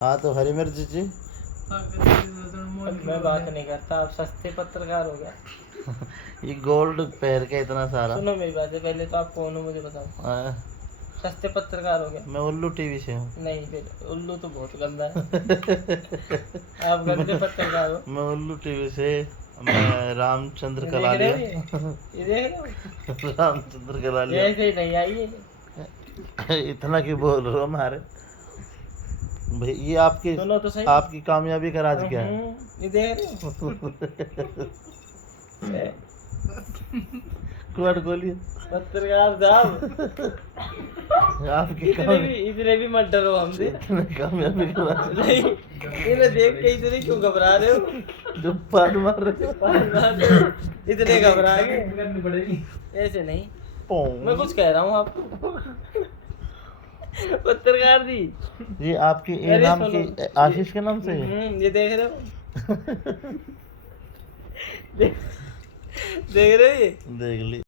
हाँ तो हरी मिर्च जी। मैं बात नहीं करता, आप सस्ते पत्रकार हो गए। ये गोल्ड पहन के इतना सारा। सुनो मेरी बात है, पहले तो आप कौन हो मुझे बताओ। हाँ, सस्ते पत्रकार हो गए। मैं उल्लू टीवी से हूँ। नहीं, फिर उल्लू तो बहुत गंदा है। आप गंदे पत्रकार हो। मैं उल्लू टीवी से, मैं रामचंद्र ये देख रहे कलालिया। हो ये देख रहे हो, रामचंद्र ये कलालिया। ऐसे ही नहीं आई है। इतना क्यों बोल रहे हो हमारे भाई? ये आपकी सुनो तो सही। आपकी कामयाबी का राज क्या है? ये देख रहे हो। कोट खोलिए। पत्रकार साहब, आपकी इतने भी मत डरो हमसे। इतने कामयाबी का राज नहीं, इन्हें देख के इतने क्यों घबरा रहे हो? जो पान मार रहे हो। इतने घबरा गए? ऐसे नहीं, मैं कुछ कह रहा हूँ आपको। पत्रकार जी, ये आपकी ए अरे नाम सुनो। की आशीष के नाम से है? ये देख रहे हो? देख रहे हो ये? देख ली।